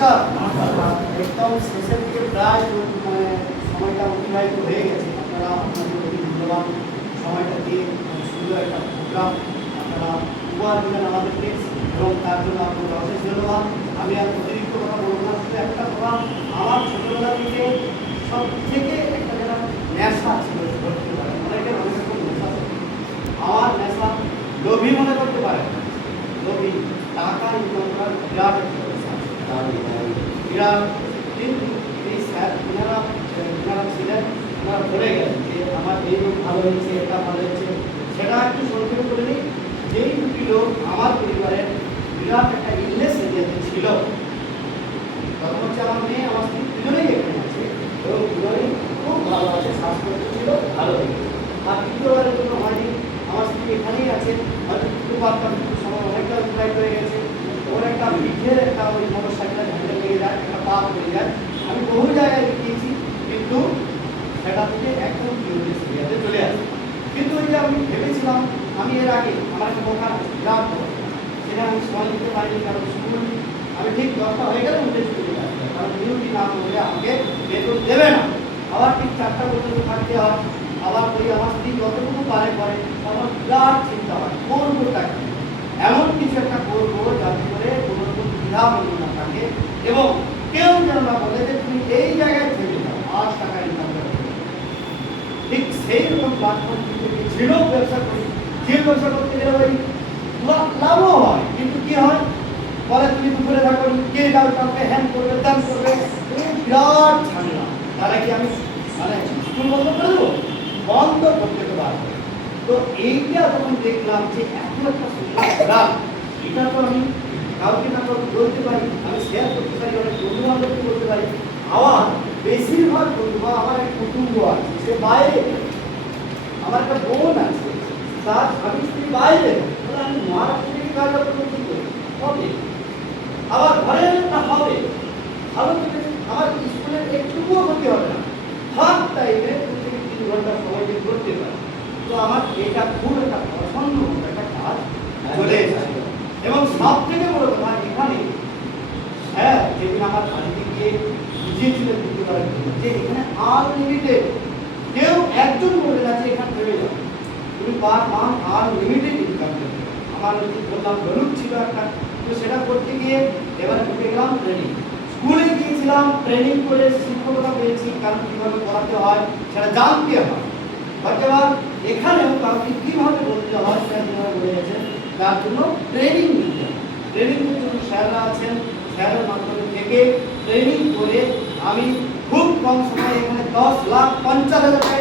নমস্কার। একদম শেষের দিকে প্রায় সময়টা অতিবাহিত হয়ে গেছে। আপনারা আপনাদের অতি মূল্যবান সময়টা দিয়ে সুন্দর একটা প্রোগ্রাম আপনারা উপহার দিলেন আমাদেরকে, এবং তার জন্য আপনাদের অশেষ ধন্যবাদ। আমি আর অতিরিক্ত কথা বলবো না, শুধু একটা কথা, আমার ছোটবেলা থেকে সব থেকে একটা যেন নেশা ছিল করতে পারে, অনেকের অনেক রকম নেশা ছিল। আমার নেশা লোভী মনে করতে পারে, লোভী টাকা ইনকাম করার বিরাট বিরাট। কিন্তু এই স্যার ওনারা ছিলেন, ওনারা বলে গেলেন যে আমার এই রোগ ভালো হয়েছে, এটা ভালো হয়েছে। সেটা একটু সংক্ষেপে করে নিই। যেই দুটি লোক আমার পরিবারের বিরাট একটা ইলনেস এরিয়াতে ছিল, তখন হচ্ছে আমার মেয়ে, আমার স্ত্রী, দুজনেই এখানে আছে এবং দুজনেই খুব ভালো আছে, স্বাস্থ্য ছিল ভালো হয়ে গেছে। আর তৃতীয়বারের জন্য হয়নি, আমার স্ত্রী এখানেই আছে, হয়তো তৃতীয়বারটা সময় অনেকটা অতিবাহিত হয়ে গেছে। ওর একটা পিঠের একটা ওই মোটর সাইকেলের হ্যান্ডেল লেগে যায়, একটা পা হয়ে যায়। আমি বহু জায়গায় দেখিয়েছি, কিন্তু সেটা থেকে একদম ইউনিস এরিয়াতে চলে আসে। কিন্তু ওই যে আমি ভেবেছিলাম, আমি এর আগে আমার একটা দোকান আছে বিরাট বড়, সেটা আমি সময় দিতে পারিনি, কারণ স্কুল আমি ঠিক 10টা হয়ে গেলে উঠে চলে আসবে, কারণ ডিউটি না করলে আমাকে বেতন দেবে না। আবার ঠিক 4টা পর্যন্ত থাকতে হয়। আবার ওই আমার স্ত্রী যতটুকু পারে করে, আমার বিরাট চিন্তা হয় করবোটা কি, এমন কিছু একটা করবো যাতে করে কোনো রকম দ্বিধা বন্ধ না থাকে, এবং কেউ যেন না বলে যে তুমি এই জায়গায় থেকে যাও 8 টাকা ইনকাম করে। ঠিক সেই রকম প্ল্যাটফর্ম থেকে ছিল ব্যবসা করি, যে ব্যবসা করতে গেলে ওই লাভও হয়, কিন্তু কি হয় বলে তুমি দুপুরে থাকো, কে যাবে, কাউকে হ্যান্ড করবে, দান করবে, বিরাট ঝামেলা। তাহলে কি আমি স্কুল বন্ধ করে দেবো? বন্ধ করতে তো পারবো। তো এইটা যখন দেখলাম যে এত একটা সুন্দর গ্রাম, এটা তো আমি কাউকে না কাউকে বলতে পারি, আমি শেয়ার করতে পারি, অনেক বন্ধু বান্ধবকে বলতে পারি। আবার বেশিরভাগ বন্ধু, আমার এক কুটুম্ব আছে, সে বাইরে, আমার একটা বোন আছে, তার স্বামী স্ত্রী বাইরে, আমি মহারাষ্ট্র থেকে কাজ হবে, আবার ঘরে না হবে ভালো করে, আমার স্কুলের একটুকুও ক্ষতি হবে না, হাফ টাইমে 2 থেকে 3 ঘন্টা সময় দিয়ে করতে পারি। তো আমার এটা খুব একটা পছন্দ একটা কাজ চলে এসেছিল। এবং সব থেকে বড় কথা, এখানে হ্যাঁ যেদিন আমার বাড়িতে গিয়ে বুঝিয়েছিলেন বুঝতে পারার জন্য যে এখানে আনলিমিটেড, কেউ একজন বলে না যে এখানে ভেবে যাও তুমি পার মান্থ আনলিমিটেড ইনকাম করবে। আমার বললাম ধরুন ছিল একটা, তো সেটা করতে গিয়ে এবারে ঢুকে গেলাম ট্রেনিং। স্কুলে গিয়েছিলাম, ট্রেনিং করে শিক্ষকতা পেয়েছি, কারণ কীভাবে পড়াতে হয় সেটা জানতে হয়। এবার এখানেও কাউকে কীভাবে বলতে হয় সেটা যেভাবে বলে গেছেন, তার জন্য ট্রেনিং নিতে হয়। ট্রেনিংয়ের জন্য স্যাররা আছেন, স্যারের মাধ্যমে থেকে ট্রেনিং করে আমি খুব কম সময়ে এখানে 10,50,000 টাকা